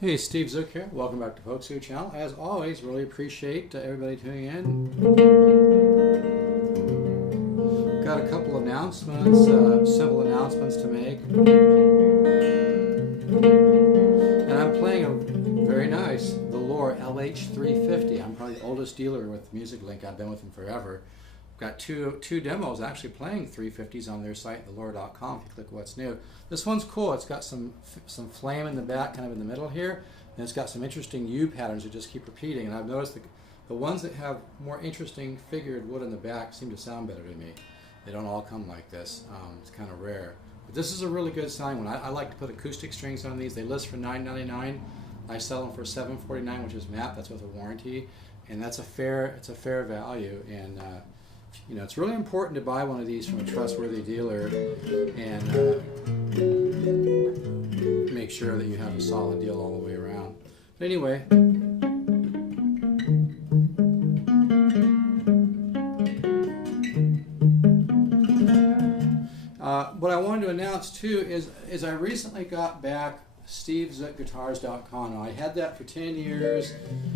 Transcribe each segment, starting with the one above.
Hey, Steve Zook here. Welcome back to Polkzoo channel. As always, really appreciate everybody tuning in. Got a couple announcements, simple announcements to make. And I'm playing a very nice Velour LH350. I'm probably the oldest dealer with Music Link. I've been with them forever. Got two demos actually playing 350s on their site, velour.com, if you click what's new. This one's cool. It's got some flame in the back, kind of in the middle here, and it's got some interesting U patterns that just keep repeating. And I've noticed the ones that have more interesting figured wood in the back seem to sound better to me. They don't all come like this. It's kind of rare. But this is a really good sounding one. I like to put acoustic strings on these. They list for $9.99. I sell them for $7.49, which is MAP. That's with a warranty, and it's a fair value. And you know, it's really important to buy one of these from a trustworthy dealer and make sure that you have a solid deal all the way around. But anyway, what I wanted to announce too is I recently got back SteveZookGuitars.com. Now, I had that for 10 years.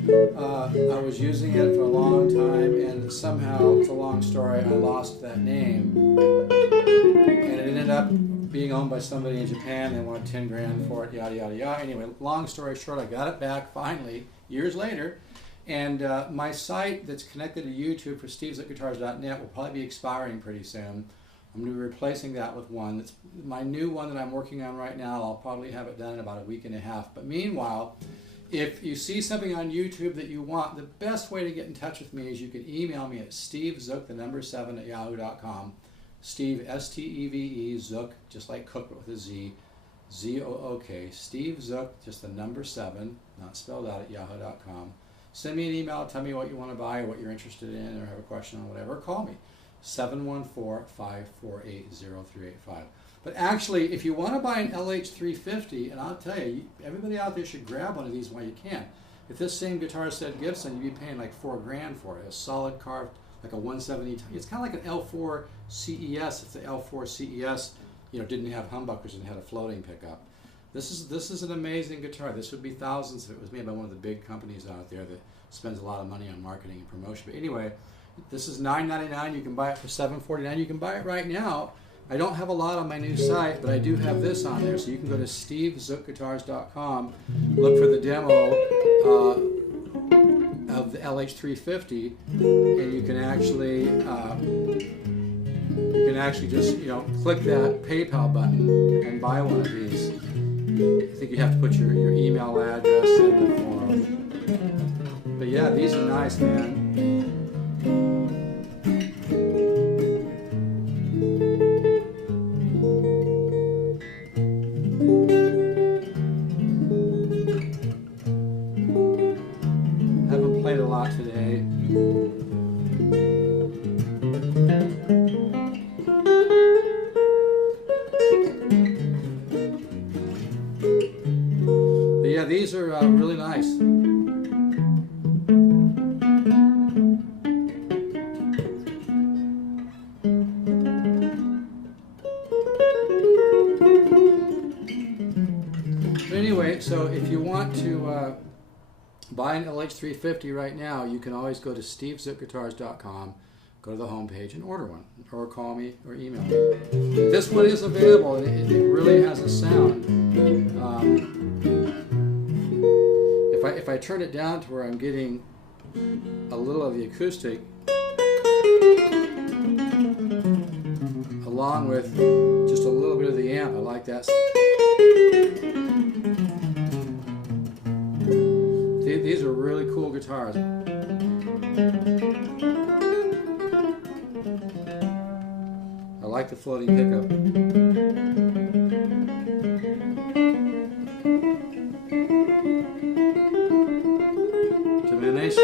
I was using it for a long time, and somehow, it's a long story, I lost that name. And it ended up being owned by somebody in Japan. They wanted 10 grand for it, yada, yada, yada. Anyway, long story short, I got it back finally, years later. And my site that's connected to YouTube for SteveZookGuitars.net will probably be expiring pretty soon. I'm going to be replacing that with one. That's my new one that I'm working on right now. I'll probably have it done in about a week and a half. But meanwhile, if you see something on YouTube that you want, the best way to get in touch with me is you can email me at stevezook7@yahoo.com. Steve, S-T-E-V-E, Zook, just like cook, but with a Z, Z-O-O-K. Steve Zook, just the number 7, not spelled out, at yahoo.com. Send me an email, tell me what you want to buy or what you're interested in or have a question on whatever, or call me. 714-548-0385. But actually, if you want to buy an LH350, and I'll tell you, everybody out there should grab one of these while you can. If this same guitar said Gibson, you'd be paying like $4 grand for it. A solid carved, like a 170. It's kind of like an L4 CES. If the L4 CES, you know, didn't have humbuckers and had a floating pickup. This is an amazing guitar. This would be thousands if it was made by one of the big companies out there that spends a lot of money on marketing and promotion. But anyway, this is $9.99. You can buy it for $7.49. You can buy it right now. I don't have a lot on my new site, but I do have this on there. So you can go to stevezookguitars.com, look for the demo of the LH350, and you can actually just, you know, click that PayPal button and buy one of these. I think you have to put your email address in the form. But yeah, these are nice, man. Haven't played a lot today. But yeah, these are really nice. But anyway, so if you want to buy an LH350 right now, you can always go to stevezookguitars.com, go to the home page and order one, or call me or email me. This one is available, and it really has a sound. If I turn it down to where I'm getting a little of the acoustic, along with just a little bit of the amp, I like that. These are really cool guitars. I like the floating pickup. Diminish.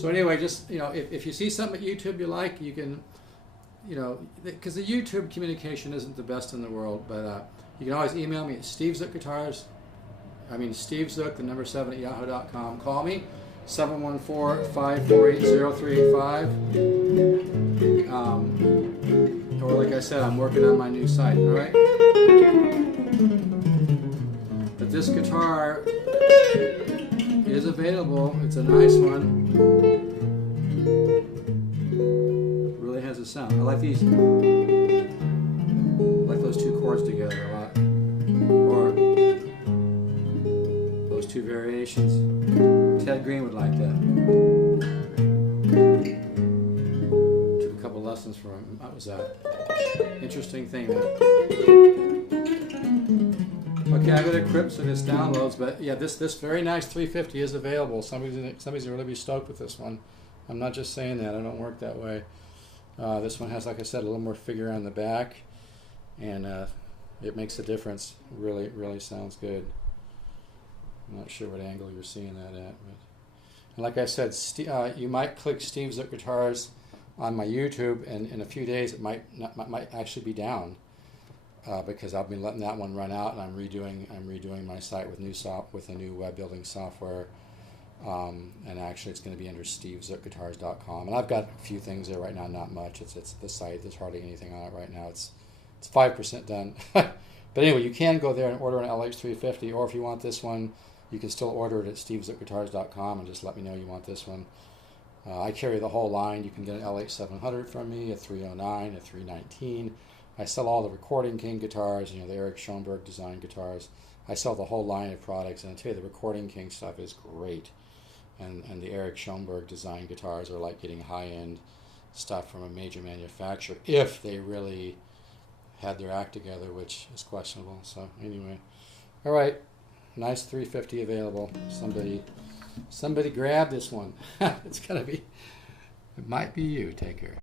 So anyway, just, you know, if you see something at YouTube you like, you can, you know, because the YouTube communication isn't the best in the world, but you can always email me at stevezookguitars. I mean Steve Zook, the number 7 at yahoo.com. Call me 714-548-0385. or like I said, I'm working on my new site. All right. But this guitar is available. It's a nice one. Really has a sound. I like these. I like those two chords together a lot. Or those two variations. Ted Green would like that. Took a couple lessons from him. That was an interesting thing. Okay, I got a Crip so this downloads, but yeah, this very nice 350 is available. Somebody's gonna really be stoked with this one. I'm not just saying that. I don't work that way. This one has, like I said, a little more figure on the back, and it makes a difference. Really sounds good. I'm not sure what angle you're seeing that at, but and like I said, you might click Steve Zook Guitars on my YouTube, and in a few days it might actually be down. Because I've been letting that one run out, and I'm redoing my site with a new web building software, and actually it's going to be under stevezookguitars.com. And I've got a few things there right now, not much. It's the site. There's hardly anything on it right now. It's 5% done. But anyway, you can go there and order an LH350, or if you want this one, you can still order it at stevezookguitars.com and just let me know you want this one. I carry the whole line. You can get an LH700 from me, a 309, a 319. I sell all the Recording King guitars, the Eric Schoenberg design guitars. I sell the whole line of products, and I tell you, the Recording King stuff is great. And the Eric Schoenberg design guitars are like getting high-end stuff from a major manufacturer, if they really had their act together, which is questionable. So anyway, all right, nice 350 available. Somebody grab this one. It might be you. Take care.